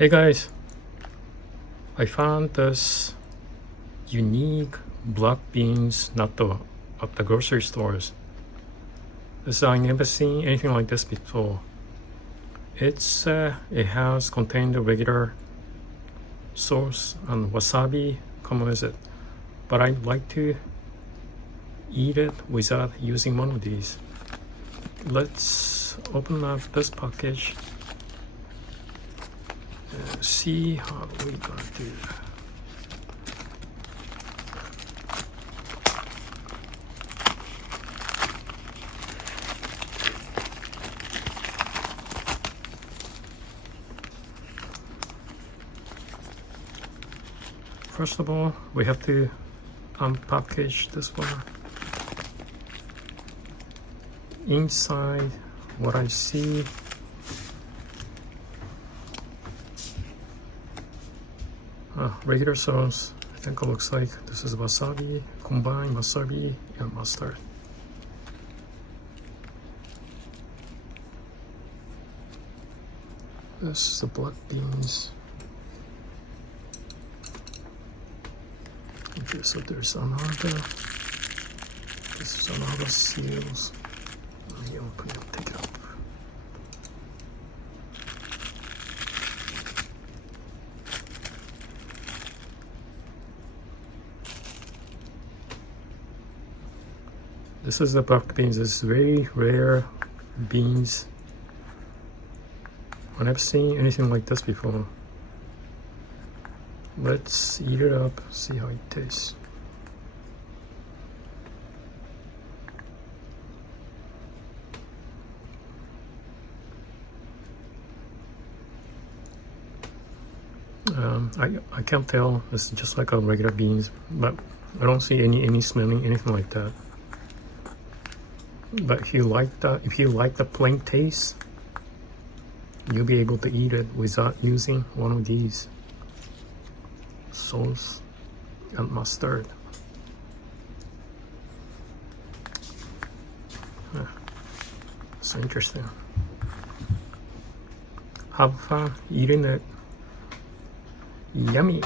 Hey guys, I found this unique black beans natto at the grocery stores. I've never seen anything like this before. It has contained the regular sauce and wasabi come with it, but I'd like to eat it without using one of these. Let's open up this package. See how we gonna do. First of all, we have to unpackage this one. Inside, what I see, regular sauce. I think it looks like this is wasabi, combined wasabi and mustard. This is the black beans. Okay, so there's another. This is another seals. Let me open it, take it up. This is the black beans. It's very rare beans. I've never seen anything like this before. Let's eat it up, see how it tastes. I can't tell. It's just like a regular beans, but I don't see any smelling, anything like that. But if you like the plain taste, you'll be able to eat it without using one of these sauce and mustard. So interesting. Have fun eating it. Yummy.